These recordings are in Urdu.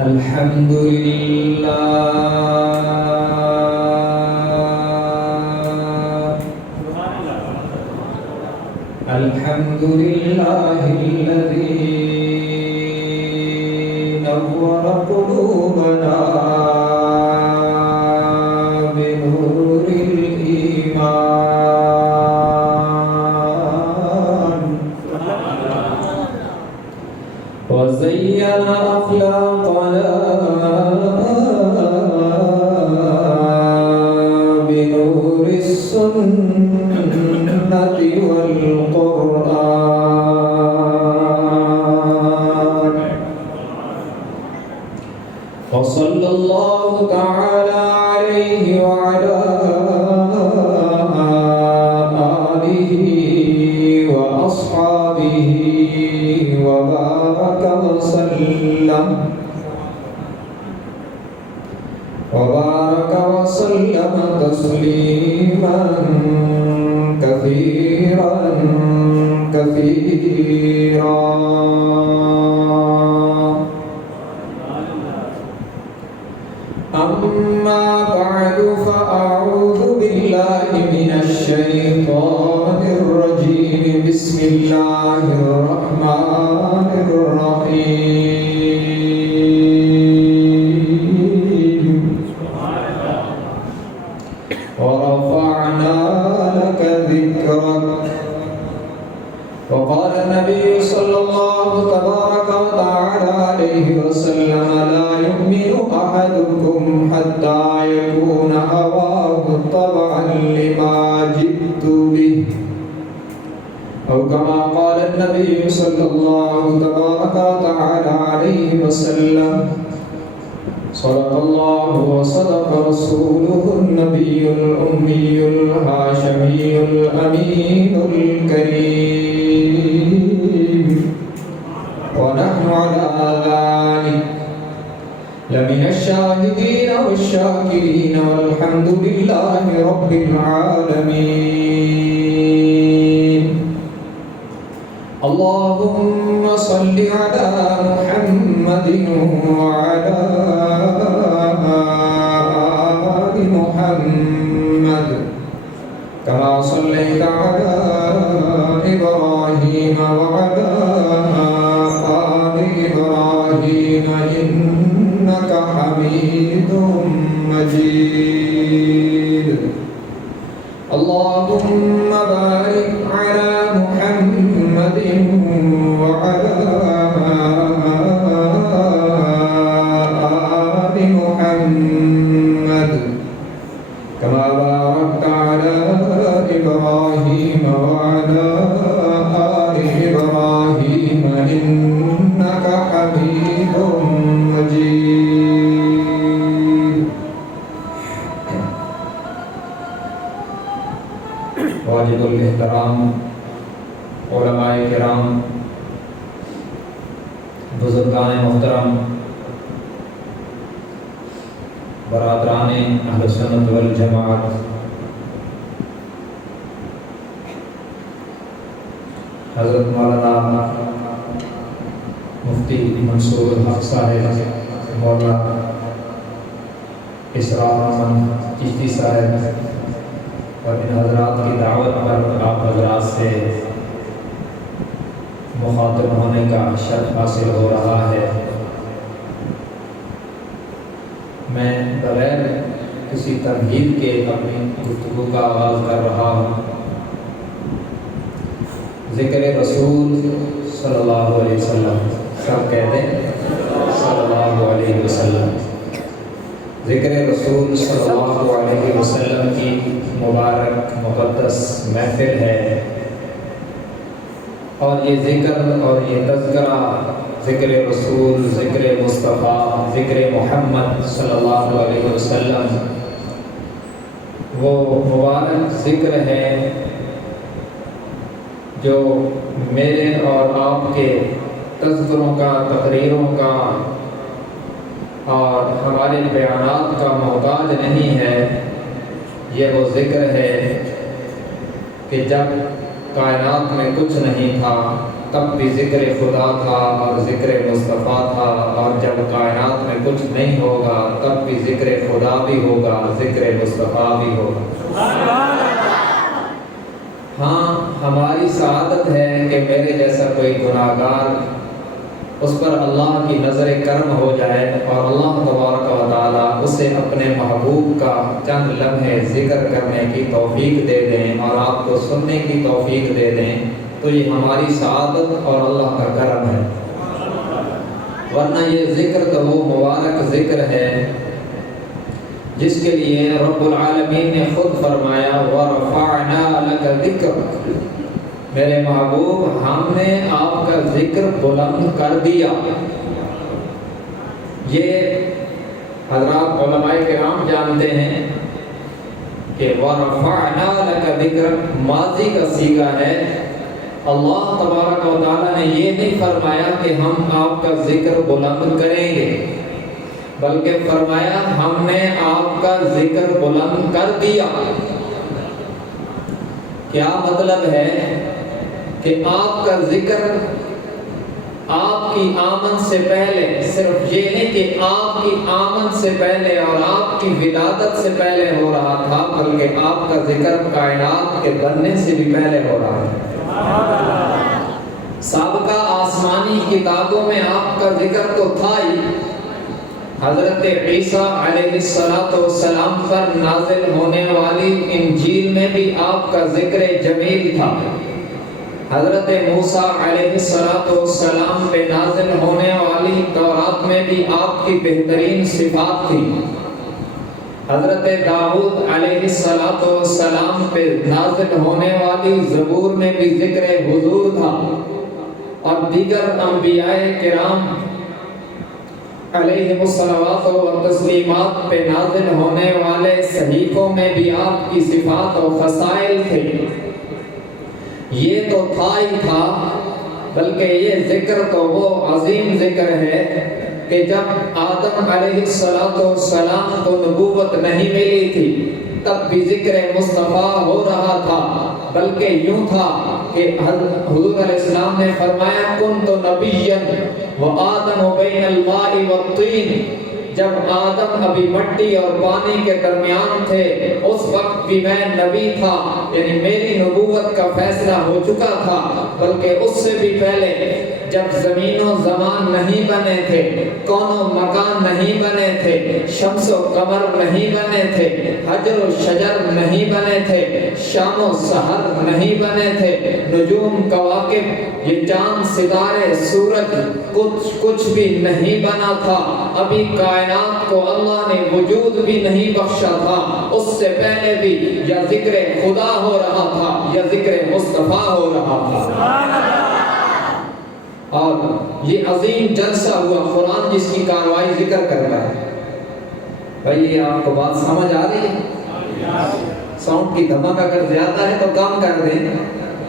الحمد لله الحمد لله الذي نور قلوبنا بنور الإيمان وزين أخلاقنا بنور السنة والقرآن وصلى الله تعالى عليه وعلى آله وأصحابه وبارك وسلم تسليما كثيرا أما بعد فأعوذ بالله من الشيطان الرجيم بسم الله الرحمن الرحيم ورفعنا لك ذكرك وقال النبي صلى الله تبارك وتعالى عليه وسلم لا يؤمن أحدكم حتى يكون هواه طبعا لما جئت به أو كما قال النبي صلى الله تبارك وتعالى عليه وسلم صدق الله وصدق رسوله النبي الأمي الهاشمي الأمين الكريم ونحن على ذلك لمن الشاهدين والشاكرين والحمد لله رب العالمين اللهم صل على محمد وعلى آل محمد كما صليت على إبراهيم وعلى آل إبراهيم إنك حميد مجيد اللهم بارك على محمد وعلى آل محمد كما باركت على إبراهيم وعلى آل إبراهيم إنك حميد مجيد واجب الاحترام علماء کرام بزرگان محترم برادران اہل سنت والجماعت حضرت مولانا مفتی منصور الحق صاحب مولانا اسرار احمد چشتی صاحب اور ان حضرات کی دعوت پر آپ حضرات سے مخاطب ہونے کا شرف حاصل ہو رہا ہے میں بغیر کسی تمہید کے اپنی گفتگو کا آغاز کر رہا ہوں ذکر رسول صلی اللہ علیہ وسلم سب کہتے ہیں صلی اللہ علیہ وسلم ذکر رسول صلی اللہ علیہ وسلم کی مبارک مقدس محفل ہے اور یہ ذکر اور یہ تذکرہ ذکر رسول ذکر مصطفیٰ ذکر محمد صلی اللہ علیہ وسلم وہ مبارک ذکر ہے جو میرے اور آپ کے تذکروں کا تقریروں کا اور ہمارے بیانات کا محتاج نہیں ہے یہ وہ ذکر ہے کہ جب کائنات میں کچھ نہیں تھا تب بھی ذکر خدا تھا اور ذکر مصطفیٰ تھا، اور جب کائنات میں نہیں ہوگا تب بھی ذکر خدا بھی ہوگا، ذکر مصطفیٰ بھی ہوگا۔ ہاں ہماری سعادت ہے کہ میرے جیسا کوئی گناہگار اس پر اللہ کی نظر کرم ہو جائے اور اللہ تبارک و تعالیٰ اسے اپنے محبوب کا چند لمحے ذکر کرنے کی توفیق دے دیں اور آپ کو سننے کی توفیق دے دیں، تو یہ ہماری سعادت اور اللہ کا کرم ہے۔ ورنہ یہ ذکر تو وہ مبارک ذکر ہے جس کے لیے رب العالمین نے خود فرمایا وَرَفَعْنَا لَكَ ذِكْرَكَ، میرے محبوب ہم نے آپ کا ذکر بلند کر دیا۔ یہ حضرات علماء کرام جانتے ہیں کہ وَرَفَعْنَا لَكَ ذِكْرَكَ ماضی کا صیغہ ہے۔ اللہ تبارک و تعالیٰ نے یہ نہیں فرمایا کہ ہم آپ کا ذکر بلند کریں گے، بلکہ فرمایا ہم نے آپ کا ذکر بلند کر دیا۔ کیا مطلب ہے کہ آپ کا ذکر آپ کی آمد سے پہلے، صرف یہ نہیں کہ آپ کی آمد سے پہلے اور آپ کی ولادت سے پہلے ہو رہا تھا، بلکہ آپ کا ذکر کائنات کے بننے سے بھی پہلے ہو رہا ہے۔ سابقہ آسمانی کتابوں میں آپ کا ذکر تو تھا ہی، حضرت عیسیٰ علیہ السلام پر نازل ہونے والی انجیل میں بھی آپ کا ذکر جمیل تھا، حضرت موسیٰ علیہ السلام پہ نازل ہونے والی تورات میں بھی آپ کی بہترین صفات تھی، حضرت داؤد علیہ السلام پہ نازل ہونے والی زبور میں بھی ذکر حضور تھا، اور دیگر انبیاء کرام علیہ الصلوات و تسلیمات پہ نازل ہونے والے صحیفوں میں بھی آپ کی صفات و خصائل تھے۔ یہ تو تھا ہی تھا، بلکہ یہ ذکر تو وہ عظیم ذکر ہے کہ جب آدم علیہ السلام کو نبوت نہیں ملی تھی تب بھی ذکر مصطفیٰ ہو رہا تھا، بلکہ یوں تھا کہ حضور علیہ السلام نے فرمایا کنت نبیا وآدم بین الماء والطین، جب آدم ابھی مٹی اور پانی کے درمیان تھے اس وقت بھی میں نبی تھا، یعنی میری نبوت کا فیصلہ ہو چکا تھا، بلکہ اس سے بھی پہلے جب زمین و زمان نہیں بنے تھے، کون و مکان نہیں بنے تھے، شمس و قمر نہیں بنے تھے، حجر و شجر نہیں بنے تھے، شام و سحر نہیں بنے تھے، نجوم کواکب یہ چاند ستارے سورج کچھ بھی نہیں بنا تھا، ابھی کائنات کو اللہ نے وجود بھی نہیں بخشا تھا، اس سے پہلے بھی یا ذکر خدا ہو رہا تھا یا ذکر مصطفیٰ ہو رہا تھا۔ اور یہ عظیم جلسہ ہوا قرآن جس کی کاروائی ذکر کر رہا ہے۔ بھائی یہ آپ کو بات سمجھ آ رہی ہے؟ ساؤنڈ کی دھمک اگر زیادہ ہے تو کم کر دیں،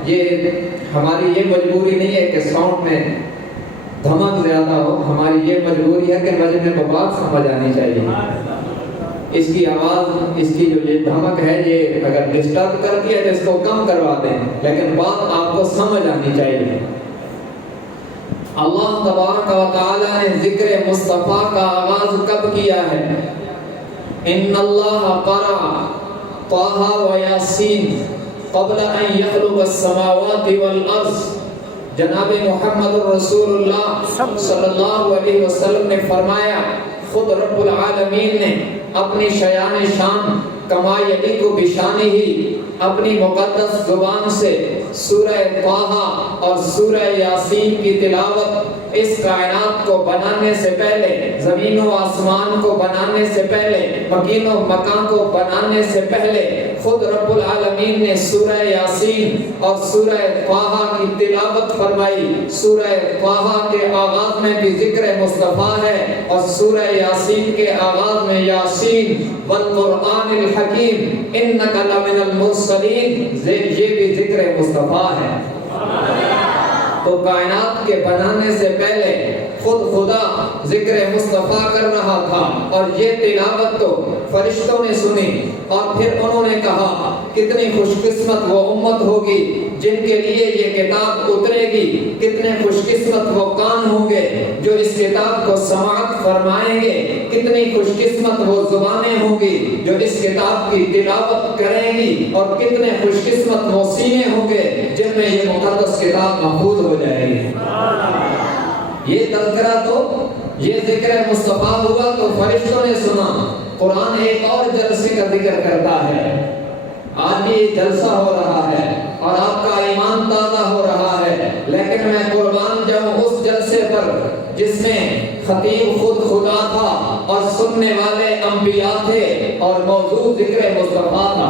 یہ ہماری یہ مجبوری نہیں ہے کہ ساؤنڈ میں دھمک زیادہ ہو، ہماری یہ مجبوری ہے کہ مجمع کو بات سمجھ آنی چاہیے۔ اس کی آواز، اس کی جو یہ دھمک ہے یہ اگر ڈسٹرب کرتی ہے تو اس کو کم کروا دیں، لیکن بات آپ کو سمجھ آنی چاہیے۔ اللہ تبارک و تعالی نے ذکر مصطفیٰ کا آغاز کب کیا ہے؟ ان اللہ قرأ طٰہٰ و یاسین قبل ان یخلق السماوات والارض، جناب محمد رسول اللہ صلی اللہ علیہ وسلم نے فرمایا، خود رب العالمین نے اپنی شیان شان کما یلیق بشانہ ہی اپنی مقدس زبان سے سورہ طٰہٰ اور سورہ یاسین کی تلاوت اس کائنات کو بنانے سے پہلے، زمین و آسمان کو بنانے سے پہلے، مکین و مکان کو بنانے سے پہلے خود رب العالمین نے سورہ یاسین اور سورہ طٰہٰ کی تلاوت فرمائی۔ سورہ طٰہٰ کے آغاز میں بھی ذکر مصطفیٰ ہے اور سورہ یاسین کے آغاز میں یاسین والقرآن الحکیم انک لمن المرسلین، یہ بھی ذکر مصطفیٰ ہے۔ تو کائنات کے بنانے سے پہلے خود خدا ذکر مصطفیٰ کر رہا تھا اور یہ تلاوت تو فرشتوں نے سنی اور پھر انہوں نے کہا کتنی خوش قسمت وہ امت ہوگی جن کے لیے یہ کتاب اترے گی، کتنے خوش قسمت وہ کان ہوں گے جو اس کتاب کو سماعت فرمائیں گے، کتنی خوش قسمت وہ زبانیں ہوں گی جو اس کتاب کی تلاوت کریں گی، اور کتنے خوش قسمت وہ سینے ہوں گے جن میں یہ مقدس کتاب محفوظ ہو جائے گی۔ یہ تذکرہ تو یہ ذکر مصطفیٰ ہوا تو فرشتوں نے سنا۔ قرآن ایک اور جلسے کا ذکر کرتا ہے، آج بھی یہ جلسہ ہو رہا ہے اور آپ کا ایمان تازہ ہو رہا ہے، لیکن میں قربان جاؤں اس جلسے پر جس میں خطیب خود خدا تھا اور سننے والے انبیاء تھے اور موضوع ذکر مصطفیٰ تھا۔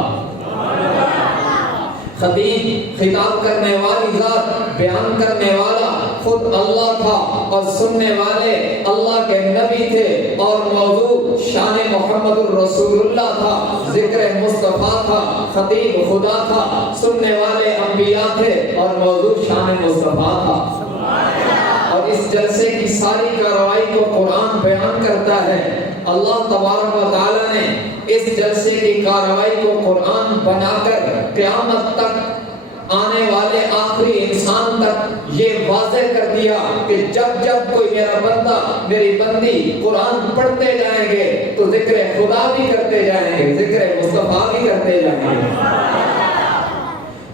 خطیب خطاب کرنے والی ذات، بیان کرنے والا خود اللہ تھا اور سننے والے اللہ کے نبی تھے، اور موضوع شان محمد الرسول اللہ تھا، ذکر مصطفیٰ تھا، خطیب خدا تھا، سننے والے انبیاء تھے اور موضوع شان مصطفیٰ تھا۔ اور اس جلسے کی ساری کارروائی کو قرآن بیان کرتا ہے۔ اللہ تبارک و تعالیٰ نے اس جلسے کی کارروائی کو قرآن بنا کر قیامت تک آنے والے آخری انسان تک یہ واضح کر دیا کہ جب جب کوئی میرا بندہ میری بندی قرآن پڑھتے جائیں گے تو ذکر خدا بھی کرتے جائیں گے، ذکر مصطفیٰ بھی کرتے جائیں گے۔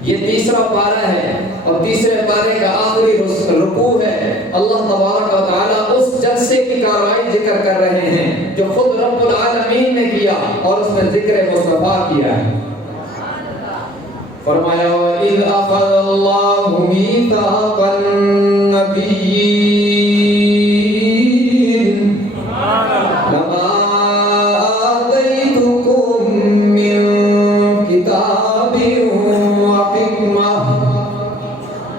یہ تیسرا پارہ ہے اور تیسرے پارے کا آخری رکوع ہے۔ اللہ تبارک و تعالیٰ اس جلسے کی کارروائی ذکر کر رہے ہیں جو خود رب العالمین نے کیا اور اس میں ذکر مصطفیٰ کیا ہے۔ فرمایا وَإِذْ أَخَذَ اللَّهُ مِيثَاقَ النَّبِيِّينَ لَمَا آتَيْتُكُم مِّن كِتَابٍ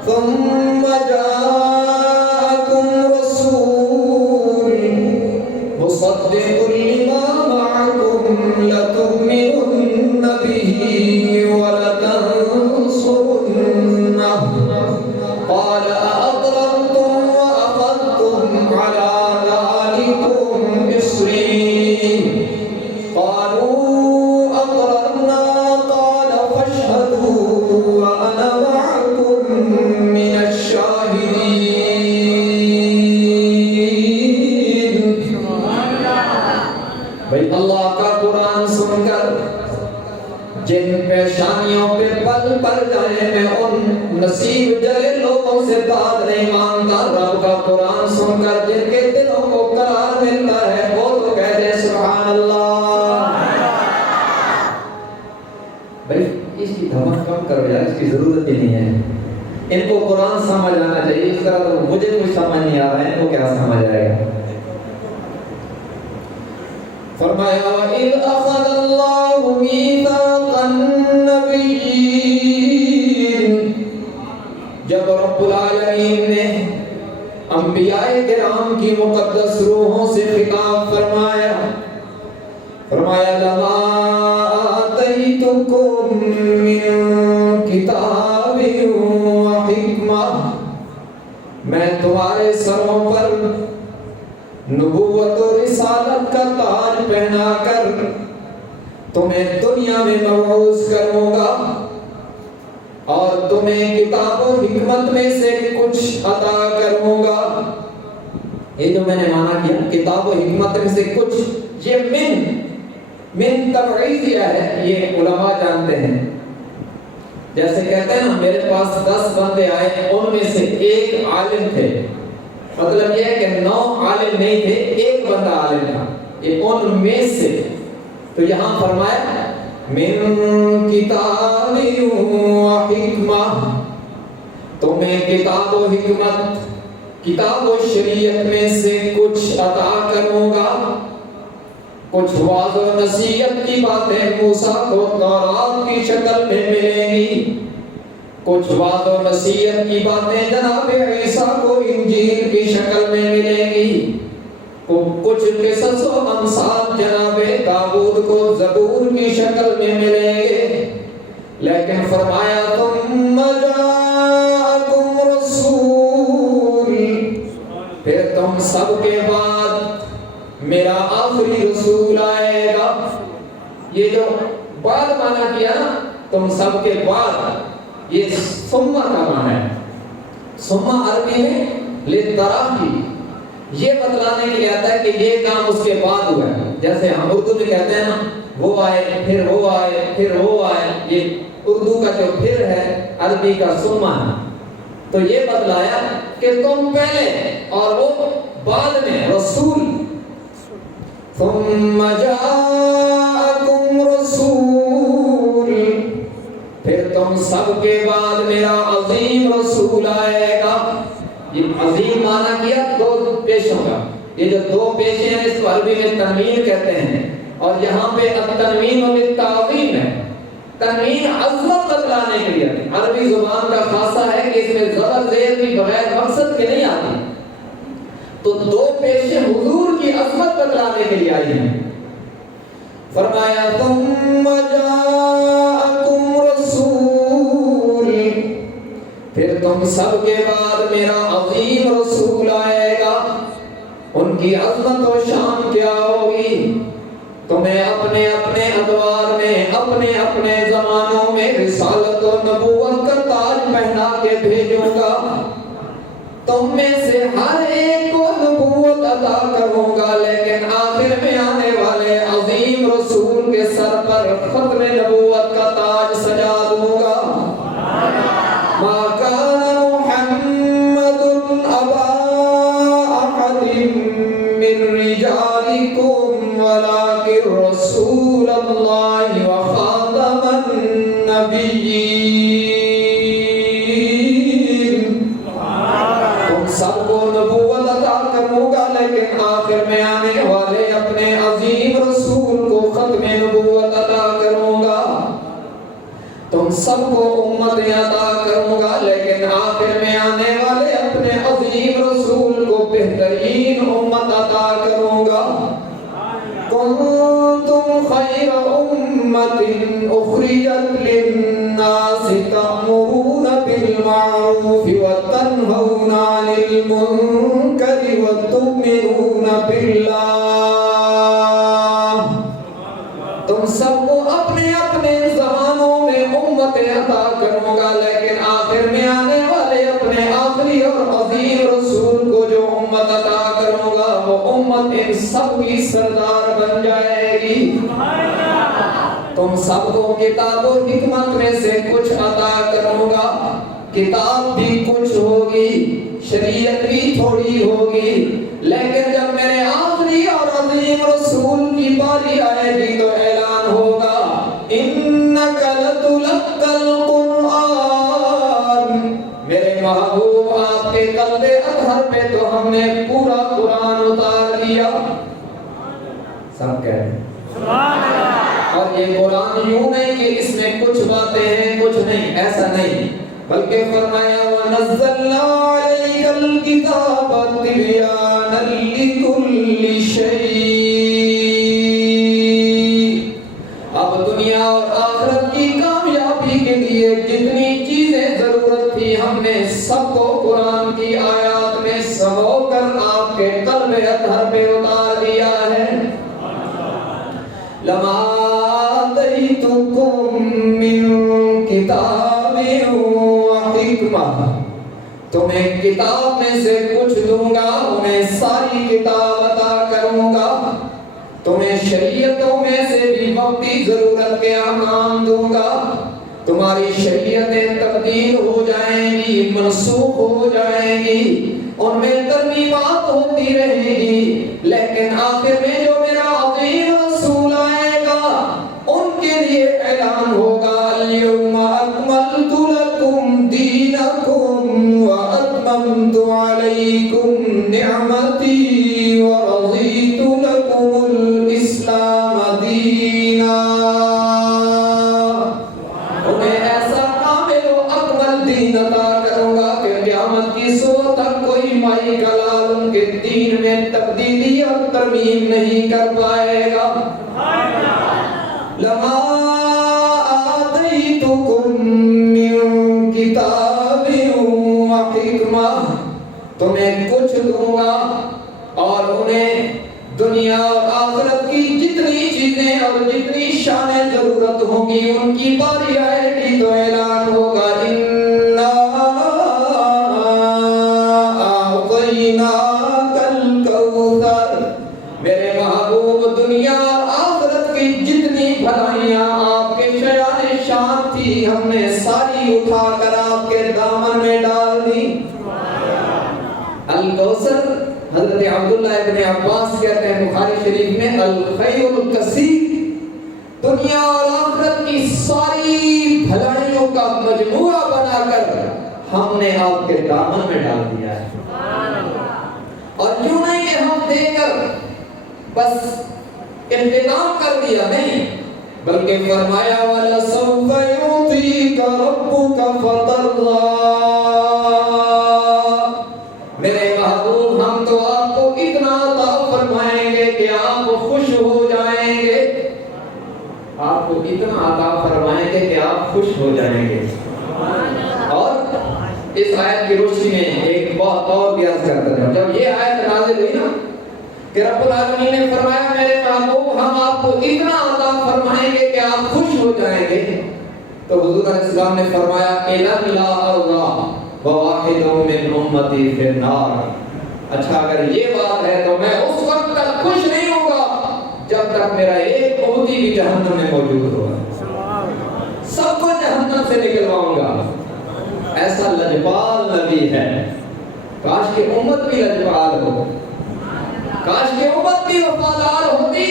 ثم جاءكم رسول مصدق لما معكم لتؤمنن به ولتنصرنه قال أأقررتم وأخذتم على ذلكم إصري قالوا أقررنا قال فاشهدوا وأنا معكم من الشاهدين۔ بھئی اللہ کا قرآن سن کر جن پیشانیوں پہ پل پل جائے میں ان نصیب جلے لوگوں سے بات نہیں مانتا، رب کا قرآن سن کر جن کے دلوں کو قرار ملتا ہے وہ تو کہہ دے سبحان اللہ۔ بھئی اس کی دھمک کم کرو یار، اس کی ضرورت ہی نہیں ہے۔ ان کو قرآن سمجھ آنا چاہیے، اس طرح تو مجھے کوئی سمجھ نہیں آ رہا ہے، ان کو کیا سمجھ آئے گا۔ فرمایا وَإِذْ أَخَذَ اللَّهُ مِيثَاقَ النَّبِيِّينَ، جب رب العالمین نے انبیاء کرام کی مقدس روحوں سے خطاب فرمایا، فرمایا لَمَا آتَيْتُكُم مِّن كِتَابٍ وَحِکْمَةٍ، میں تمہارے سروں پر نبوت و رسالت کا تاج پہنا کر تمہیں دنیا میں مبعوث کروں گا اور تمہیں کتاب و حکمت میں سے کچھ عطا کروں گا۔ یہ جو میں نے مانا کیا کتاب و حکمت میں سے کچھ، یہ من تبعیضیہ ہے، یہ علماء جانتے ہیں۔ جیسے کہتے ہیں نا میرے پاس 10 بندے آئے ان میں سے ایک عالم تھے، مطلب یہ ہے کہ 9 عالم نہیں تھے، ایک بندہ عالم تھا، یہ ان میں سے۔ تو یہاں فرمایا من کتاب و حکمہ، تمہیں کتاب و حکمت، کتاب و شریعت میں سے کچھ عطا کروں گا، کچھ وعظ و نصیحت کی باتیں موسیٰ کو تورات کی شکل میں ملیں گی، کچھ وعظ و نصیحت کی باتیں جناب عیسیٰ کو انجیل کی شکل میں ملیں گی، کچھ قصص و امثال جناب داؤد کو زبور کی شکل میں ملیں گے۔ لیکن فرمایا ثم جاءکم رسول، پھر تم سب کے بعد میرا آخری رسول آئے گا. یہ جو بعد مانا کیا نا تم سب کے بعد، یہ ثم کا معنی ہے. ثم عربی میں للتراخی، یہ بتلانے کے لیے آتا ہے کہ یہ کام اس کے بعد ہوا ہے. جیسے ہم اردو میں کہتے ہیں نا وہ آئے پھر وہ آئے پھر وہ آئے، یہ اردو کا جو پھر ہے عربی کا ثم ہے. تو یہ بتلایا کہ تم پہلے اور وہ بعد میں رسول. ثم جاءکم رسول، پھر تم سب کے بعد میرا عظیم رسول آئے گا. یہ عظیم معنی کیا دو پیشوں کا. یہ جو دو پیشیں ہیں اس کو عربی میں تنوین کہتے ہیں، اور یہاں پہ التنوین للتعظیم ہے. تنوین عظمت بتلانے کے لیے. عربی زبان کا خاصہ ہے کہ اس میں زبر زیر بھی بغیر مقصد کے نہیں آتی. تو دو پیشیں حضور کی عظمت بتلانے کے لیے آئی ہیں. فرمایا ثم جاءکم رسول، پھر تم سب کے بعد میرا عظیم رسول آئے گا. ان کی عظمت و شان کیا ہوگی؟ تمہیں اپنے اپنے ادوار میں اپنے اپنے زمانوں میں رسالت و نبوت کا تاج پہنا کے بھیجوں گا. تم میں سے ہر ایک کو نبوت عطا کروں گا، لیکن آخر میں آنے والے عظیم رسول کے سر پر ختم نبوت کا تاج سجا دوں گا. ما کان محمد ابا احد من رجالکم ولکن رسول اللہ وخاتم النبیین. سب کو نبوت عطا کروں گا، لیکن آخر میں آنے والے اپنے عظیم رسول کو ختم نبوت عطا کروں گا. تم سب کو امتیں عطا کروں گا، لیکن آخر میں آنے والے اپنے عظیم رسول کو بہترین امت عطا کروں گا. کنتم خیر امت اخرجت للناس تأمرون بالمعروف وتنہون عن المنکر وتؤمنون باللہ. تم سب کو اپنے اپنے زمانوں میں امتیں عطا کروں گا، لیکن آخر میں آنے والے اپنے آخری اور عظیم رسول کو جو امت عطا کروں گا وہ امت ان سب کی سردار بن جائے گی. تم سب کو کتاب و حکمت میں سے کچھ عطا کروں گا. کتاب بھی کچھ ہوگی، شریعت بھی تھوڑی ہوگی، لیکن جب میرے آخری اور عظیم رسول کی باری آئے گی تو اعلان ہوگا انک لتلقی القرآن. میرے محبوب آپ کے قلب اطہر پہ تو ہم نے پورا قرآن اتار دیا. سب کہہ رہے ہیں سبحان اللہ. اور یہ قرآن یوں نہیں کہ اس میں کچھ باتیں ہیں کچھ نہیں، ایسا نہیں، بلکہ فرمایا وَنَزَّلْنَا عَلَيْكَ الْكِتَابَ تِبْيَانًا لِكُلِّ شَيْءٍ. اب دنیا اور آخرت کی کامیابی کے لیے جتنی چیزیں ضرورت تھی ہم نے سب کو قرآن کی آیات میں سمو کر آپ کے قلب اطہر پہ اتار دیا ہے. لَمَا آتَيْتُكُم مِّن كِتَابٍ وَحِکْمَةٍ، تمہیں کتاب میں سے کچھ دوں گا، انہیں ساری کتاب عطا کروں گا. تمہیں شریعتوں میں سے بھی وقتی ضرورت کے احکام دوں گا. تمہاری شریعتیں تبدیل ہو جائیں گی، منسوخ ہو جائیں گی، ان میں ترمیمات ہوتی رہیں گی، لیکن آخر میں جو میرا عظیم رسول آئے گا ان کے لیے اعلان ہوگا اليوم اکملت لکم دینکم واتممت علیکم نعمتی ورضیت لکم الاسلام دینا. انہیں ایسا کامل و اکمل دین عطا کروں گا کہ قیامت کی صبح تک کوئی مائی کا لال ان کے دین میں تبدیلی اور ترمیم نہیں کر پائے گا. لما آتیتکم من کتاب و حکمہ، تمہیں کچھ دوں گا اور انہیں دنیا اور آخرت کی جتنی چیزیں اور جتنی شانیں ضرورت ہوں گی ان کی باری آئے گی تو اعلان ہوگا اِنَّا أَعْطَيْنَاكَ الْكَوْثَرَ۔ میرے محبوب دنیا اور آخرت کی جتنی بھلائیاں آپ کے شایان شان تھی ہم نے ساری اٹھا کر آپ کے دامن میں ڈال دی۔ الکوثر حضرت عبداللہ ابن عباس کہتے ہیں بخاری شریف میں الخیر الکثیر، دنیا اور آخرت کی ساری بھلائیوں کا مجموعہ بنا کر ہم نے آپ کے دامن میں ڈال دیا ہے۔ اور یوں نہیں کہ ہم دے کر بس انتظام کر دیا، نہیں، بلکہ فرمایا وَلَسَوْفَ يُعْطِيكَ رَبُّكَ فَتَرْضَىٰ۔ میرے محبوب ہم تو آپ کو اتنا عطا فرمائیں گے کہ آپ خوش ہو جائیں گے، آپ کو اتنا عطا فرمائیں گے کہ آپ خوش ہو جائیں گے۔ اور اس آیت کی روشنی میں ایک بات اور بھی عرض کرتا ہوں، جب یہ آیت نازل ہوئی نا کہ رب العالمین نے فرمایا میرے محبوب ہم آپ کو اتنا عطا فرمائیں گے کہ آپ خوش ہو جائیں گے، تو حضور علیہ السلام نے فرمایا اِذًا لَا أَرْضَىٰ وَوَاحِدٌ مِّنْ أُمَّتِي فِي النَّارِ۔ اچھا اگر یہ بات ہے تو میں اس وقت تک خوش نہیں ہوگا جب تک میرا ایک امتی بھی جہنم میں موجود ہوگا، سب کو جہنم سے نکلواؤں گا۔ ایسا لجپال نبی ہے، کاش کہ امت بھی لجپال ہو، کاش کہ امت بھی وفادار ہوتی۔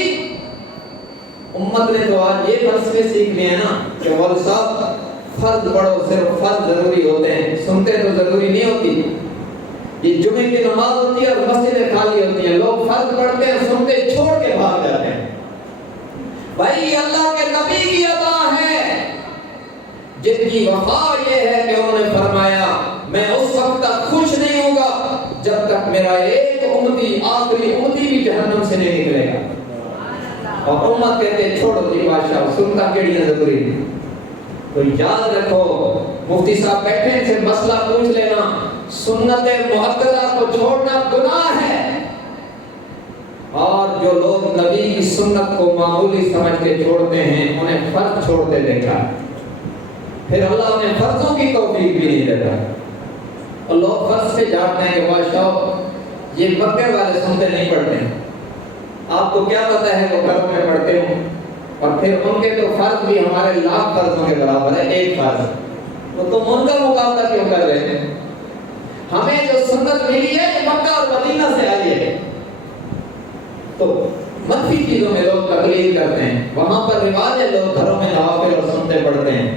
امت نے تو آج یہ فلسفے سیکھ لیے نا کہ مولوی صاحب فرض پڑھو، صرف فرض ضروری ہوتے ہیں، سنتے تو ضروری نہیں ہوتی۔ یہ جمعے کی نماز ہوتی ہے اور مسجدیں خالی ہوتی ہیں، لوگ فرض پڑھتے ہیں، سنتے چھوڑ کے بھاگ جاتے ہیں۔ بھائی اللہ کے نبی کی عطا ہے جن کی وفا یہ ہے کہ انہوں نے فرمایا میں اس وقت تک خوش نہیں ہوگا جب تک میرا ایک امتی، آخری امتی بھی جہنم سے نہیں نکلے گا۔ اور امت کہتے چھوڑو جی بادشاہ، سنتا کیڑیاں ضروری نہیں۔ تو یاد رکھو، مفتی صاحب بیٹھے ان سے مسئلہ پوچھ لینا، سنت مؤکدہ کو چھوڑنا گناہ ہے۔ اور جو لوگ نبی کی سنت کو معمولی سمجھ کے چھوڑتے ہیں انہیں فرض چھوڑتے دیکھا، پھر اللہ نے فرضوں کی توفیق بھی نہیں دیتا۔ اور لوگ فرض سے جانتے ہیں کہ بادشاہ یہ مکے والے سنتے نہیں پڑھتے ہیں، آپ کو کیا پتا ہے وہ گھروں میں پڑھتے ہوں، اور پھر ان کے تو فرض بھی ہمارے لاکھ فرضوں کے برابر ہے، ایک فرض، تو تم ان کا مقابلہ کیوں کر رہے ہیں؟ ہمیں جو سنت ملی ہے یہ مکہ اور مدینہ سے آئی ہے۔ تو منفی چیزوں میں لوگ تقلید کرتے ہیں، وہاں پر رواج ہے لوگ گھروں میں نوافل اور سنتے پڑھتے ہیں،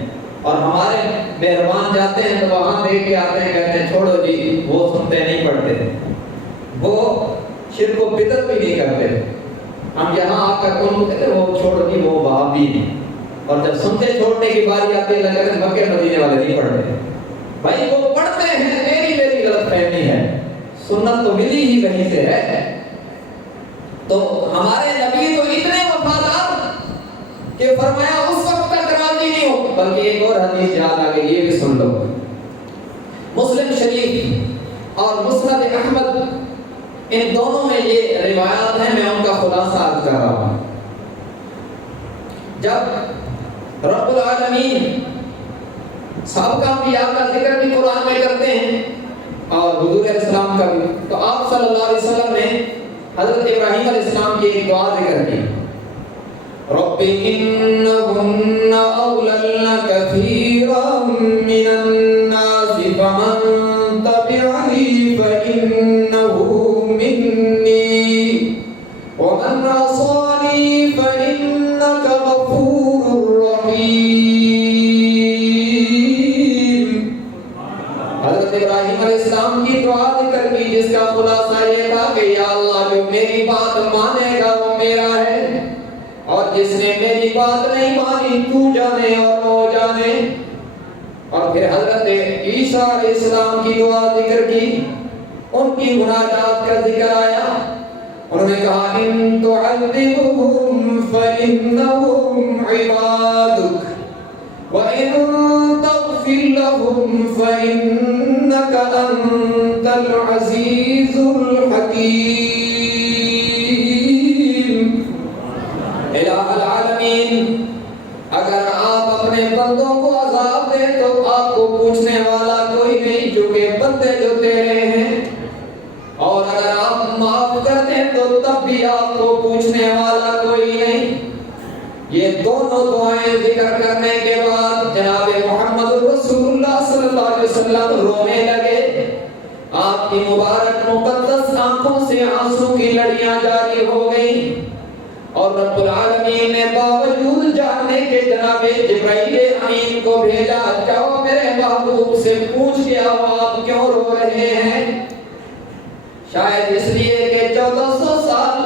اور ہمارے مہربان جاتے ہیں تو وہاں دیکھ کے آتے ہیں، کہتے ہیں چھوڑو جی وہ سنتے نہیں پڑھتے، وہ شرک و بدعت بھی نہیں کرتے، ہم یہاں آ کر کون کہتے ہیں وہ چھوڑو جی وہ وہابی ہیں، اور جب سنتے چھوڑنے کی باری آتی ہے لگتا ہے مکے مدینے والے نہیں پڑھتے۔ بھائی وہ پڑھتے ہیں، میری غلط فہمی ہے، سنت تو ملی ہی وہیں سے ہے۔ تو ہمارے نبی تو اتنے وفادار کہ فرمایا اس وقت تک راضی نہیں ہو، بلکہ ایک اور حدیث یاد آ گئی، یہ بھی سن لو۔ مسلم شریف اور مسند احمد، ان دونوں میں یہ روایات ہیں، میں ان کا خلاصہ عرض کر رہا ہوں۔ جب رب العالمین سابقہ انبیاء کا ذکر بھی قرآن میں کرتے ہیں اور حضور علیہ السلام کا بھی، تو آپ صلی اللہ علیہ وسلم نے حضرت ابراہیم علیہ السلام کی ایک دعا ذکر کی، رب انہن اضللن کثیرا من الناس فمن تبعنی فانہ منی ومن عصانی فانک غفور رحیم۔ حضرت ابراہیم علیہ السلام کی دعا ذکر کی جس کا خلاصہ یہ تھا کہ یا اللہ جو میری بات مانے گا وہ میرا ہے، اور جس نے میری بات نہیں مانی تو جانے اور وہ جانے۔ اور پھر حضرت عیسیٰ علیہ السلام کی دعا ذکر کی، ان کی مناجات کا ذکر آیا، انہوں نے کہا ان تعذبهم فإنهم عبادك وإن تغفر لهم فإنك أنت العزيز الحكيم۔ پوچھنے والا کوئی نہیں۔ یہ دونوں دعائیں ذکر کرنے کے بعد جناب محمد رسول اللہ صلی اللہ علیہ وسلم رونے لگے۔ آپ کی مبارک مقدس آنکھوں سے آنسو کی لڑیاں جاری ہو گئیں، اور رب العالمین نے باوجود جاننے کے جناب جبرائیل امین کو بھیجا، جاؤ میرے محبوب سے پوچھ کے آؤ آپ کیوں رو رہے ہیں۔ شاید اس لیے کہ 1400 سال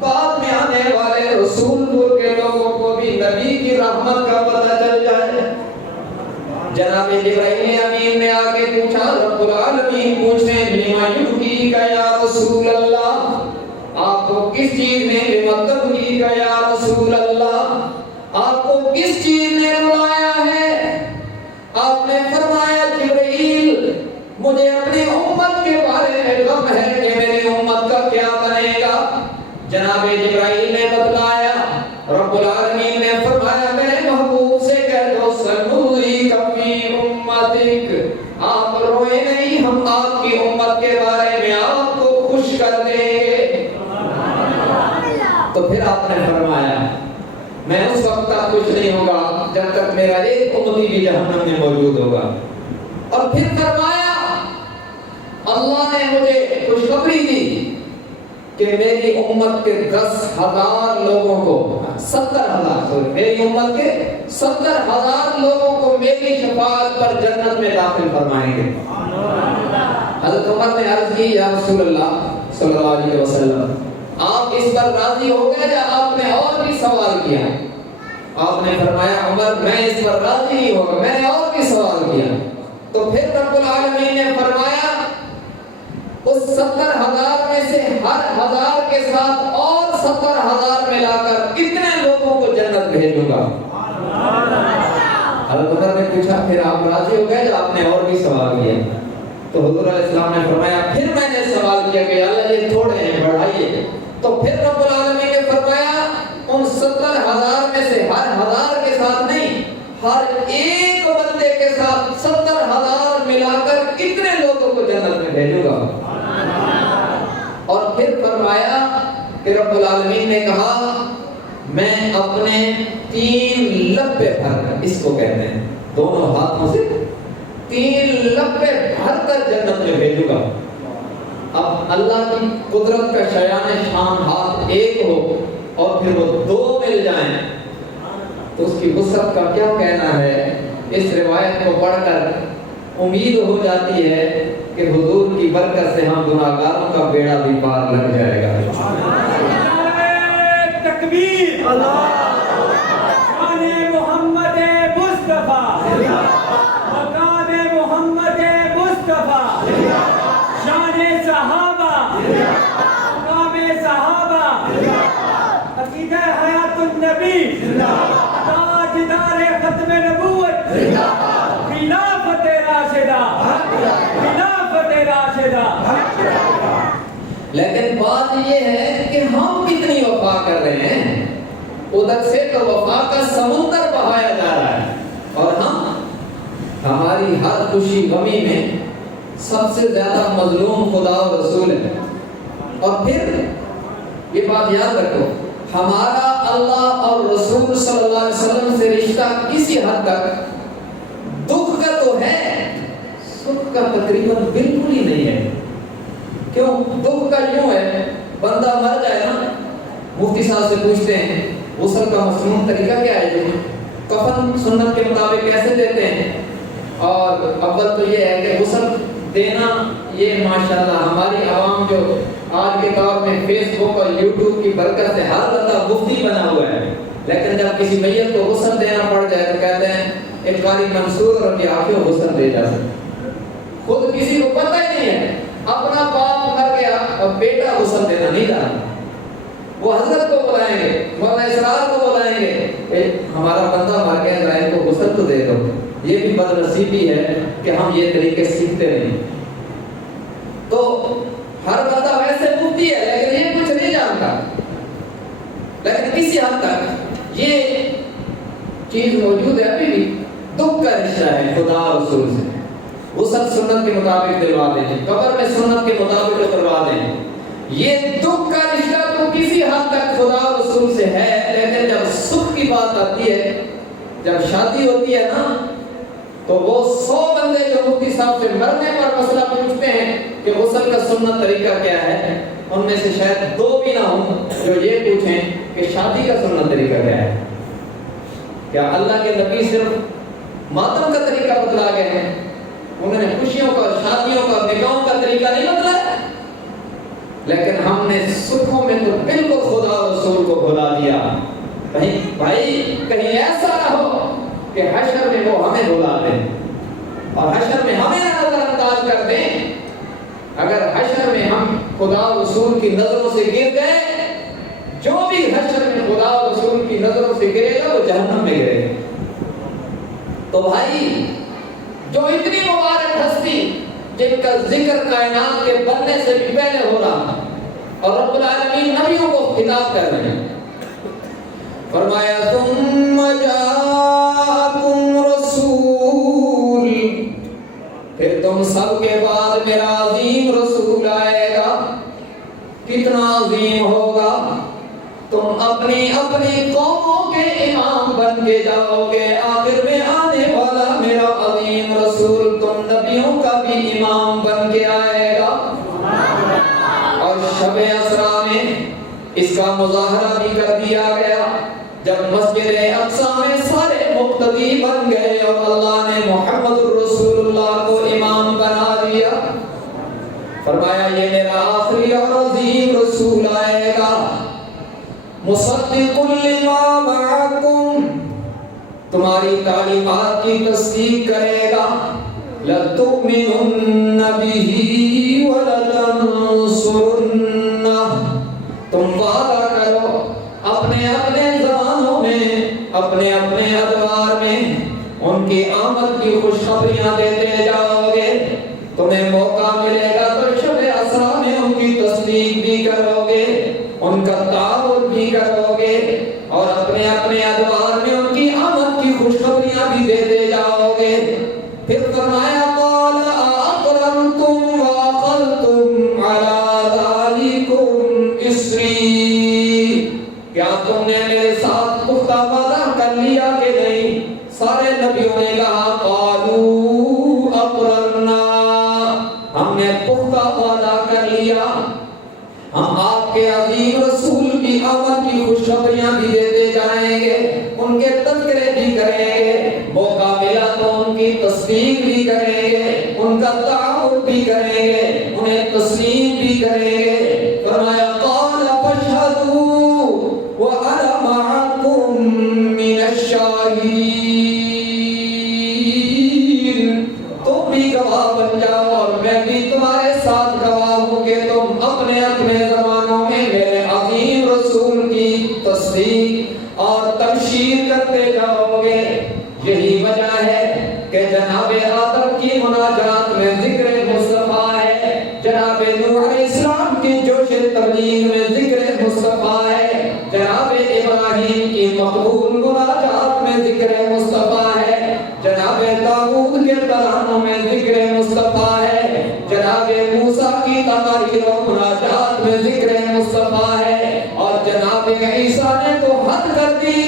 بعد میں آنے والے رسول پور کے لوگوں کو بھی نبی کی رحمت کا پتہ چل جائے۔ جناب جبرائیل امین نے آگے پوچھا، رب العالمین پوچھیں لما یبکیک یا رسول اللہ، آپ کو کس چیز نے لما تبکیک یا رسول اللہ، آپ کو کس چیز نے رلایا ہے؟ آپ نے فرمایا جبرائیل مجھے اپنی امت کے بارے میں غم ہے کہ میری امت کا کیا بنے گا۔ جناب جبرائیل نے بتلایا، رب العالمین نے فرمایا میرے محبوب سے کہہ دو سنوری کفی امتک، آپ روئے نہیں، ہم آپ کی امت کے بارے میں آپ کو خوش کر دیں گے۔ تو پھر آپ نے فرمایا میں اس وقت تک خوش نہیں ہوگا جب تک میرا ایک امتی بھی جہنم میں موجود ہوگا۔ اور پھر فرمایا اللہ نے مجھے خوشخبری دی کہ میری امت کے 10,000 لوگوں کو 70,000 میری امت کے 70,000 لوگوں کو میری شفاعت پر جنت میں داخل فرمائیں گے۔ حضرت عمر نے عرض کی یا رسول اللہ صلی اللہ علیہ وسلم آپ اس پر راضی ہو گئے یا آپ نے اور بھی سوال کیا؟ آپ نے فرمایا عمر میں اس پر راضی نہیں ہوگا، میں نے اور بھی سوال کیا۔ تو پھر رب العالمین نے فرمایا اس 70,000 میں سے ہر 1000 کے ساتھ اور 70,000 ملا کر اتنے لوگوں کو جنت بھیجوں گا۔ حضرت عمر نے پوچھا پھر آپ راضی ہو گئے یا آپ نے اور بھی سوال کیا؟ تو حضور علیہ السلام نے فرمایا پھر میں نے سوال کیا کہ اللہ یہ تھوڑے ہیں بڑھائیے۔ تو پھر رب العالمین نے فرمایا ان 70,000 میں سے ہر 1000 کے ساتھ نہیں، ہر ایک بندے کے ساتھ 70,000 ملا کر اتنے لوگوں کو جنت میں بھیجوں گا۔ اور پھر فرمایا کہ رب العالمین نے کہا میں اپنے 3 لبے بھر کر، اس کو کہتے ہیں دونوں ہاتھوں سے 3 لبے بھر کر جنت میں بھیجوں گا۔ اب اللہ کی قدرت کا شایان شان ہاتھ ایک ہو اور پھر وہ 2 مل جائیں تو اس کی وسعت کا کیا کہنا ہے۔ اس روایت کو پڑھ کر امید ہو جاتی ہے کہ حضور کی برکت سے ہم گناہگاروں کا بیڑا بھی پار لگ جائے گا۔ تکبیر، شان محمد مصطفیٰ، مقام محمد مصطفیٰ، شان صحابہ، مقام صحابہ، عقیدہ حیات النبی، تاجدار ختم نبوت، خلافت راشدہ، خلافت راشدہ۔ لیکن بات یہ ہے کہ ہم کتنی وفا کر رہے ہیں، ادھر سے تو وفا کا سمندر بہایا جا رہا ہے، اور ہماری ہر خوشی غمی میں سب سے زیادہ مظلوم خدا و رسول ہے۔ اور پھر یہ بات یاد رکھو ہمارا اللہ اور رسول صلی اللہ علیہ وسلم سے رشتہ کسی حد تک دکھ کا تو ہے، سکھ کا تقریباً بالکل ہی نہیں ہے۔ کیوں؟ دکھ کا یوں ہے بندہ مر جائے نا، مفتی صاحب سے پوچھتے ہیں غسل کا مسنون طریقہ کیا ہے، جو کفن سنت کے مطابق کیسے دیتے ہیں؟ اور اول تو یہ ہے کہ غسل دینا یہ ماشاءاللہ ہماری عوام جو آج کے دور میں فیس بک اور یوٹیوب کی برکت سے ہر بندہ مفتی بنا ہوا ہے، لیکن جب کسی میت کو غسل دینا پڑ جائے تو کہتے ہیں ایک قاری منصور اور کہ آپ کو غسل دے جا سکتے۔ خود کسی کو پتہ ہی نہیں ہے، اپنا باپ مر گیا اور بیٹا غسل دینا نہیں جانا، وہ حضرت کو بلائیں گے، مولانا اسرار کو بلائیں گے کہ ہمارا بندہ مر گیا ذرا کو غسل تو دے دو۔ یہ بھی بد نصیبی ہے کہ ہم یہ طریقے سیکھتے نہیں۔ تو ہر بندہ ویسے مفتی ہے لیکن یہ کچھ نہیں جانتا، لیکن کسی حد تک یہ چیز موجود ہے، ابھی بھی دکھ کا رشتہ ہے خدا اور رسول سے۔ غسل سنت کے مطابق دلوا دیں، قبر میں سنت کے مطابق کروا دیں، یہ دکھ کا رشتہ تو کسی حد تک خدا اور رسول سے ہے، لیکن جب سکھ کی بات آتی ہے، جب شادی ہوتی ہے نا، تو وہ 100 بندے جو مفتی صاحب سے مرنے پر مسئلہ پوچھتے ہیں کہ غسل کا سنت طریقہ کیا ہے، ان میں سے شاید 2 بھی نہ ہوں جو یہ پوچھیں کہ شادی کا سنت طریقہ کیا ہے۔ کیا اللہ کے نبی صرف ماتم کا طریقہ بتلا گئے ہیں؟ انہوں نے خوشیوں کا، شادیوں کا، نکاحوں کا طریقہ نہیں بتلایا، لیکن ہم نے سکھوں میں تو بالکل خدا اور رسول کو بھلا دیا۔ کہیں ایسا نہ ہو کہ حشر میں وہ ہمیں بھلا دیں اور حشر میں ہمیں نظر انداز کر دیں۔ اگر حشر میں ہم خدا اور رسول کی نظروں سے گر گئے، جو بھی حشر میں خدا اور رسول کی نظروں سے گرے گا وہ جہنم میں گرے گا۔ تو بھائی، جو اتنی مبارک ہستی جن کا ذکر کائنات کے بننے سے بھی پہلے ہو رہا اور رب العالمین نبیوں کو خطاب کر رہے ہیں، فرمایا ثم جاءکم رسول، پھر تم سب کے بعد میرا عظیم رسول آئے گا۔ کتنا عظیم ہوگا؟ تم اپنی اپنی قوموں کے امام بن کے جاؤ گے، آخر میں آنے والا میرا عظیم رسول تم نبیوں کا بھی امام بن کے آئے گا۔ اور شب اسرا میں اس کا مظاہرہ بھی کر دیا گیا، جب مسجد اقصی میں سارے مقتدی بن گئے اور اللہ نے محمد رسول اللہ کو امام بنا دیا، فرمایا یہ میرا آخری اور عظیم رسول آئے گا، مصدق لما معکم، تمہاری تعلیمات کی تصدیق کرے گا، لَتُؤْمِنُنَّ بِهِ وَلَتَنصُرُنَّهُ، تم وعدہ کرو اپنے اپنے زمانوں میں، اپنے اپنے ادوار میں ان کی آمد کی خوشخبریاں دیتے جاؤ گے، تمہیں موقع ملے گا تو شب اسرا میں ان کی تصدیق بھی کرو گے، ان کا تعاون بھی کرو گے، اور اپنے اپنے ادوار میں ان کی آمد کی خوشخبریاں بھی دیتے جاؤ گے۔ پھر فرمایا قال اقررتم واخذتم على ذلكم اسری، کیا تم نے میرے ساتھ پختہ وعدہ کر لیا کہ نہیں؟ سارے نبیوں نے کہا قالوا اقررنا، ہم نے پختہ وعدہ کر لیا، ہم آپ کے عظیم رسول کی آمد کی خوشخبریاں بھی دیتے جائیں گے، ان کے تذکرے بھی کریں گے، موقع ملا تو ان کی تصدیق بھی کریں گے، ان کا تعاون بھی کریں گے، انہیں تسلیم بھی کریں گے۔ فرمایا قال فاشهدوا وانا معكم من الشاهدين، تم بھی گواہ بن جاؤ اور میں بھی تمہارے ساتھ گواہ ہوں کہ تم اپنے اپنے زمانوں میں میرے عظیم رسول کی تصدیق اور تبشیر کرتے جاؤ گے۔ یہی وجہ ہے کہ جناب آدم کی مناجات میں ذکر مصطفیٰ ہے، جناب نوح علیہ السلام کی جوش تبلیغ میں ذکر مصطفیٰ ہے، جناب ابراہیم کی مقبول مناجات میں ذکر مصطفیٰ ہے، جناب داؤد کے ترانوں میں ذکر مصطفیٰ ہے، جناب موسیٰ کی تقاریر و مناجات میں ذکر مصطفیٰ ہے، اور جناب عیسیٰ نے تو حد کر دی،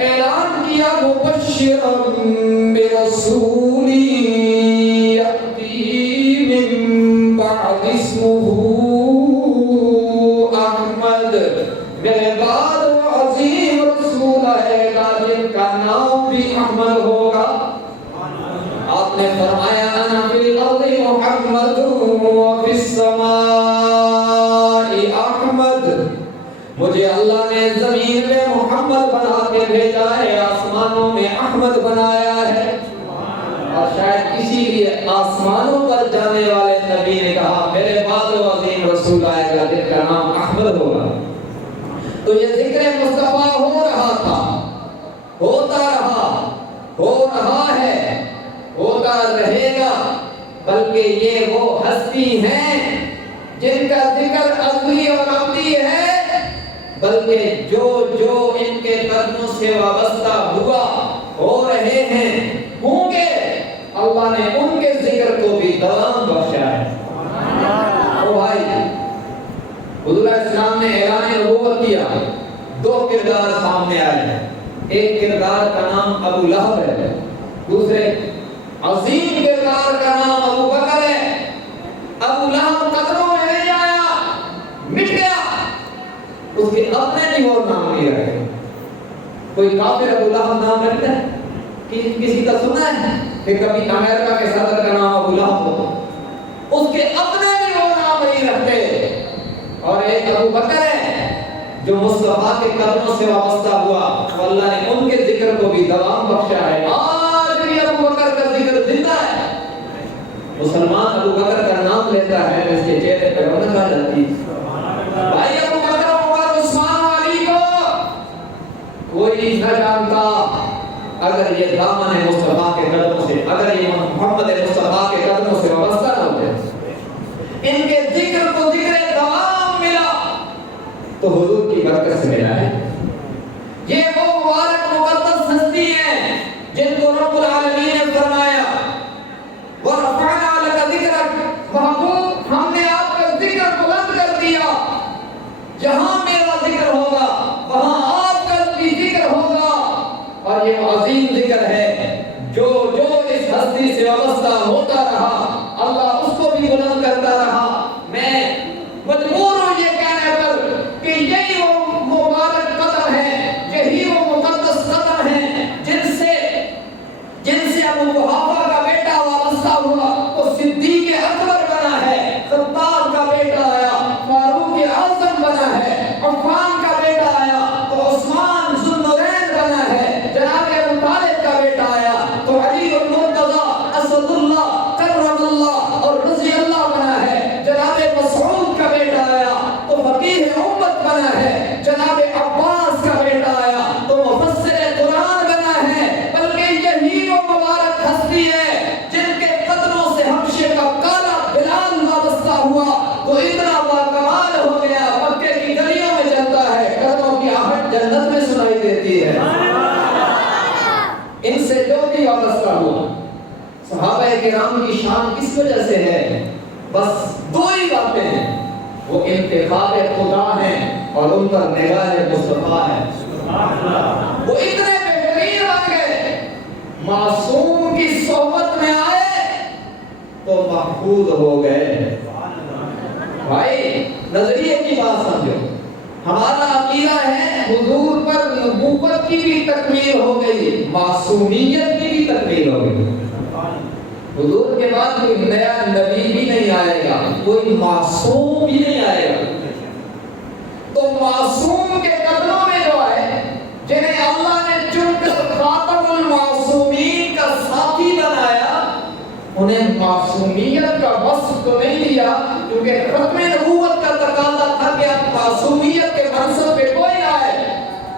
اعلان کیا مبشرا برسول یأتی من بعد اسمہ احمد، میرے بعد وہ عظیم رسول آئے گا جن کا نام بھی احمد ہوگا۔ آپ نے فرمایا انا فی الارض محمد وفی السماء احمد، مجھے اللہ نے زمین میں محمد بنا کے بھیجا ہے، آسمانوں میں احمد بنایا ہے۔ اور شاید اسی لیے آسمانوں پر جانے والے نبی نے کہا میرے بعد وہ عظیم رسول آئے گا جن کا نام احمد ہوگا۔ تو یہ ذکر مصطفیٰ ہو رہا تھا، ہوتا رہا، ہو رہا ہے، ہوتا رہے گا، بلکہ یہ وہ ہستی ہیں جن کا ذکر ازلی اور ابدی ہے، بلکہ جو جو ان کے قدموں سے وابستہ ہوا، ہو رہے ہیں، ہوں گے، اللہ نے ان کے ذکر کو بھی دوام بخشا ہے۔ او بھائی، حضور علیہ السلام نے اعلان نبوت کیا، دو کردار سامنے آئے ہیں، ایک کردار کا نام ابو لہب ہے، دوسرے عظیم کردار کا نام ابو بکر ہے۔ ابو لہب قدروں میں نہیں آیا، مٹ گیا، اس کے اپنے بھی اور نام نہیں رکھے۔ کوئی کافر ابو لہب نام رکھتا ہے؟ کسی کا سنا ہے کہ کبھی امریکہ کے صدر کا نام ابو لہب ہو؟ اس کے اپنے بھی وہ نام نہیں رکھتے۔ اور ایک ابو بکر ہے جو مصطفیٰ کے قدموں سے وابستہ ہوا، اللہ نے ان کے ذکر کو بھی دوام بخشا ہے، آج بھی ابو بکر کا ذکر زندہ ہے۔ مسلمان ابو بکر کا نام لیتا ہے، اس کے چہرے پر رونق آ جاتی ہے۔ بھائی ابو بکر عمر عثمان علی کو کوئی نہ جانتا اگر یہ دامن مصطفیٰ کے قدموں سے، اگر یہ محمد مصطفیٰ کے قدموں سے وابستہ نہ ہوتے، ان کے ذکر کو ذکر دوام ملا تو حضور کی برکت سے ملا ہے۔ یہ وہ مبارک مقدس ہستی ہیں جن کو رب العالمین نے فرمایا وَرَفَعْنَا لَكَ ذِكْرَكَ، محبوب ہم نے آپ کا ذکر بلند کر دیا، جہاں میرا ذکر ہوگا وہاں آپ کا بھی ذکر ہوگا۔ اور یہ عظیم ذکر ہے جو اس ہستی سے وابستہ ہوتا رہا، اللہ اس کو بھی بلند کرتا رہا۔ میں مجبور ہوں یہ کہنے پر کہ یہی وہ مبارک قدم ہے، یہی وہ مقدس قدم ہے جن سے ابو قحافہ کا بیٹا وابستہ ہوا تو صدیق اکبر بنا ہے، خطاب کا بیٹا آیا فاروق اعظم بنا ہے، عثمان کا بیٹا آیا تو عثمان ذو النورین بنا ہے، جناب ابو طالب کا بیٹا آیا تو علی المرتضی اسد اللہ کرم اللہ اور رضی اللہ بنا ہے، جناب مسعود کا بیٹا آیا تو فقیہ امت بنا ہے، جناب عباس کا بیٹا آیا تو مفسر قرآن بنا ہے۔ بلکہ یہی وہ مبارک ہستی ہے جن کے قدموں سے حبشے کا کالا بلال وابستہ ہوا تو اتنا باکمال ہو گیا، مکے کی گلیوں میں چلتا ہے، قدموں کی آہٹ جنت میں سنائی دیتی ہے۔ ان سے جو بھی وابستہ ہوا، صحابہ کرام کی شان کس وجہ سے ہے؟ بس دو ہی باتیں ہیں، وہ انتخاب خدا ہیں اور ان پر نگاہ مصطفیٰ ہے۔ وہ اتنے بہترین بن گئے، معصوم کی صحبت میں آئے تو محفوظ ہو گئے۔ بھائی نظریے کی بات سمجھو، ہمارا عقیدہ ہے حضور پر نبوت کی بھی تکمیل ہو گئی، معصومیت کی بھی تکمیل ہو گئی۔ حضور کے بعد کوئی نیا نبی بھی نہیں آئے گا، کوئی معصوم بھی نہیں آئے گا۔ تو معصوم کے قدموں میں جو ہے، جنہیں اللہ نے چن کر خاتم المعصومین کا ساتھی بنایا، انہیں معصومیت کا وصف تو نہیں دیا کیونکہ ختم نبوت کا تقاضا تھا کہ اب معصومیت کے منصب پہ کوئی آئے،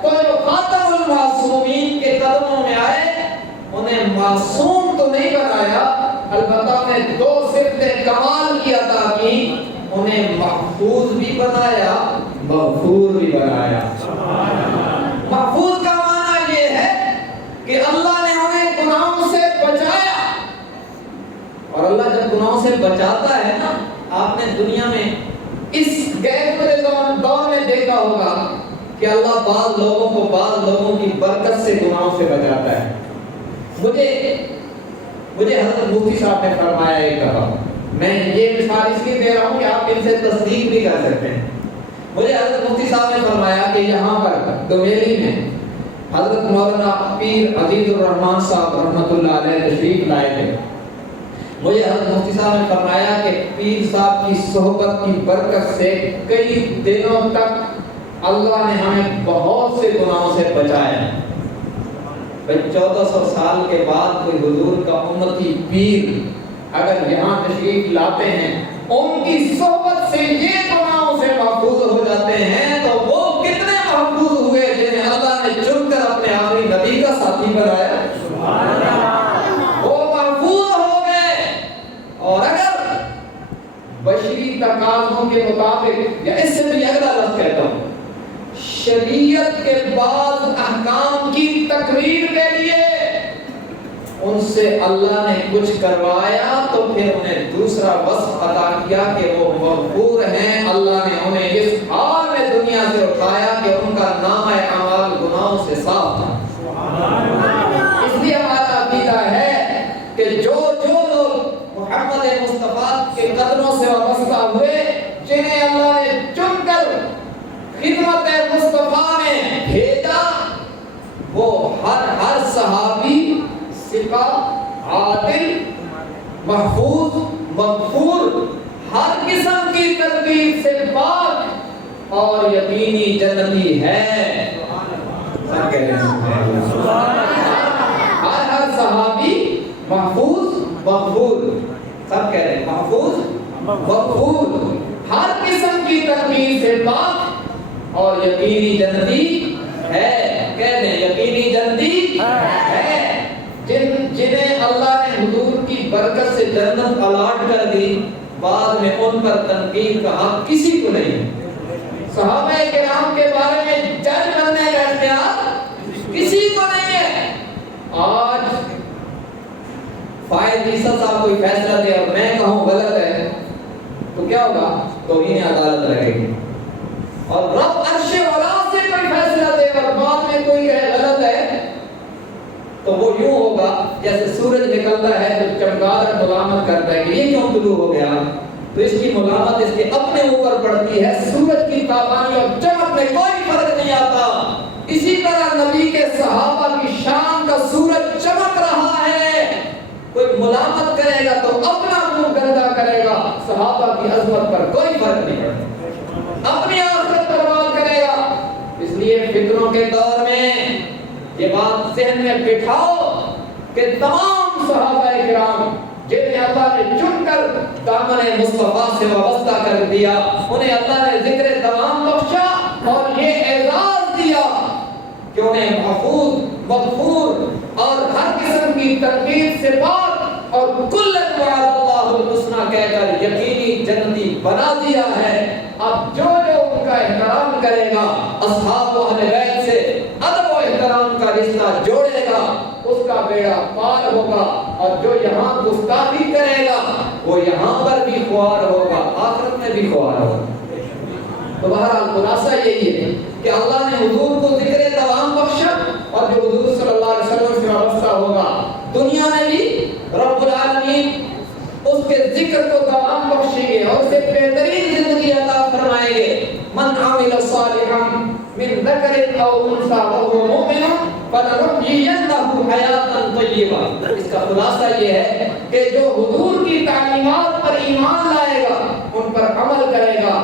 تو جو خاتم المعصومین کے قدموں میں آئے انہیں معصوم تو نہیں بنایا، البتہ انہیں دو صفتیں کمال کی عطا کی، انہیں محفوظ بھی بنایا، مغفور بھی بنایا۔ محفوظ کا معنی یہ ہے کہ اللہ نے انہیں گناہوں سے بچایا، اور اللہ جب گناہوں سے بچاتا ہے نا، آپ نے دنیا میں اس گہرے دور میں دیکھا ہوگا کہ اللہ بعض لوگوں کی برکت سے گناہوں سے بچاتا ہے۔ مجھے حضرت مفتی صاحب نے فرمایا ایک دفعہ، میں یہ مثال اس لیے دے رہا ہوں کہ آپ ان سے تصدیق بھی کر سکتے ہیں۔ مجھے حضرت مفتی صاحب نے فرمایا کہ یہاں پر دومیلی میں حضرت مولانا پیر عزیز الرحمان صاحب رحمۃ اللہ علیہ تشریف لائے تھے۔ مجھے حضرت مفتی صاحب نے فرمایا کہ پیر صاحب کی صحبت کی برکت سے کئی دنوں تک اللہ نے ہمیں بہت سے گناہوں سے بچایا۔ 1400 سال کے بعد کوئی حضور کا امتی پیر اگر یہاں تشریف لاتے ہیں، ان کی صحبت سے یہ گناہوں سے محفوظ ہو جاتے ہیں، تو وہ کتنے محفوظ ہوئے جنہیں اللہ نے چن کر اپنے آخری نبی کا ساتھی بنایا۔ وہ محفوظ ہو گئے۔ اور اگر بشری تقاضوں کے مطابق، یا اس سے بھی اگلا لفظ کہتا ہوں، شریعت کے بعض احکام کی تقریر کے لیے ان سے اللہ نے کچھ کروایا تو پھر انہیں دوسرا وصف عطا کیا کہ وہ مغفور ہیں. اللہ نے انہیں اس حال میں دنیا سے اٹھایا کہ ان کا نامہ اعمال گناہوں سے صاف تھا. اس لیے ہمارا عقیدہ ہے کہ جو لوگ محمد مصطفیٰ کے قدموں سے وابستہ ہوئے، جنہیں اللہ نے چن کر خدمت مصطفیٰ میں بھیجا، وہ ہر صحابی سپاہ، عادل، محفوظ، مغفور، ہر قسم کی تکلیف سے پاک اور یقینی جنتی ہے. ہر صحابی محفوظ مغفور، سب کہہ رہے ہیں محفوظ مغفور، ہر قسم کی تکلیف سے پاک اور یقینی جنتی ہے. کہہ دیں یقینی جنتی ہے. جنہیں اللہ نے حضور کی برکت سے جنت الاٹ کر دی، بعد میں ان پر تنقید کا حق کسی کو نہیں. صحابہ کرام کے بارے میں جج بننے کا اختیار کسی کو نہیں ہے. آج فائد عیسیٰ صاحب کوئی فیصلہ دے اور میں کہوں غلط ہے تو کیا ہوگا؟ توہین عدالت رہے گی. اور رب عرش والا سے کوئی فیصلہ دے اور بعد میں کوئی کہے غلط ہے تو وہ یوں ہوگا جیسے سورج نکلتا ہے تو چمگادڑ ملامت کرتا ہے کہ یہ کیوں طلوع ہو گیا، تو اس کی ملامت اس کے اپنے اوپر پڑتی ہے. سورج کی تابانی اور چمک میں کوئی فرق نہیں آتا. اسی طرح نبی کے صحابہ کی شان کا سورج چمک رہا ہے، کوئی ملامت کرے گا تو اپنا منہ گندا کرے گا، صحابہ کی عظمت پر کوئی فرق نہیں پڑتا، اپنی آخرت برباد کرے گا. اس لیے فتنوں کے دور میں یہ بات ذہن میں بٹھاؤ کہ تمام صحابہ کرام جنہیں اللہ نے چن کر دامن مصطفیٰ سے وابستہ کر دیا، انہیں اللہ نے ذکر دوام بخشا اور یہ اعزاز دیا کہ انہیں محفوظ مغفور اور ہر قسم کی تنقید سے پاک اور کلن وعد اللہ الحسنی کہہ کر یقینی جنتی بنا دیا ہے. اب جو ان کا احترام کرے گا، اصحاب و اہل بیت سے ادب و احترام کا رشتہ جوڑے گا، اس کا بیڑا پار ہوگا. اور جو یہاں گستاخی کرے گا وہ یہاں پر بھی خوار ہوگا، آخرت میں بھی خوار ہوگا. تو بہرحال خلاصہ یہی ہے کہ اللہ نے حضور کو ذکر دوام بخشا، اور جو حضور صلی اللہ علیہ وسلم سے وابستہ ہوگا دنیا میں بھی رب العالمین اس کے ذکر کو دوام بخشیں گے اور اسے بہترین زندگی عطا فرمائیں گے. من عمل صالحا من ذکر او انثى وهو مؤمن فلنحيينه حیاتا طیبہ. اس کا خلاصہ یہ ہے کہ جو حضور کی تعلیمات پر ایمان لائے گا، ان پر عمل کرے گا،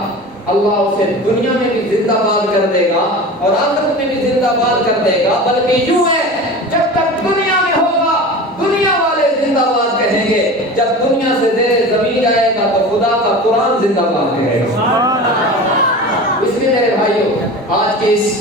اللہ اسے دنیا میں بھی زندہ باد کر دے گا اور آخرت میں بھی زندہ باد کر دے گا. بلکہ یوں ہے جب تک دنیا میں ہوگا دنیا والے زندہ باد کہیں گے، جب دنیا سے زیر زمین جائے گا تو خدا کا قرآن زندہ باد کہے گا. اس لیے میرے بھائیو، آج کے اس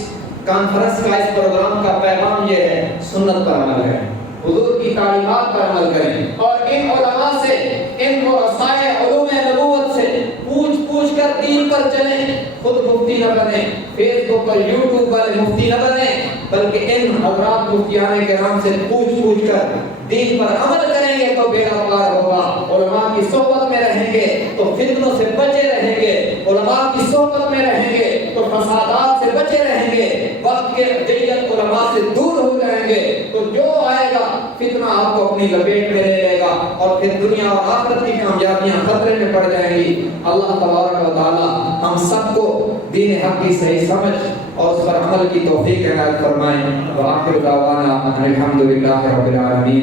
کانفرنس کا، اس پروگرام کا پیغام یہ ہے: سنت پر عمل کریں، حضور کی تعلیمات پر عمل کریں، اور ان علماء سے، ان رسائے علوم نبوت سے پوچھ کر دین پر چلیں. خود مفتی نہ بنیں، فیس بک اور یوٹیوب والے مفتی نہ بنیں، بلکہ ان حضرات مفتیان کرام سے پوچھ کر دین پر عمل کریں گے تو بیڑا پار ہوگا. علماء کی صحبت میں رہیں گے تو فتنوں سے بچے رہیں گے، علماء کی صحبت میں رہیں گے تو فسادات سے بچے رہیں گے، وقت کے جیت علماء سے دور ہو جائیں گے تو جو آئے گا فتنہ آپ کو اپنی لپیٹ میں لے لے گا اور پھر دنیا اور آخرت کی کامیابیاں خطرے میں پڑ جائیں گی. اللہ تبارک و تعالی ہم سب کو دین حق کی صحیح سمجھ اور اس پر عمل کی توفیق عنایت فرمائیں. وآخر دعوانا الحمدللہ رب العالمین.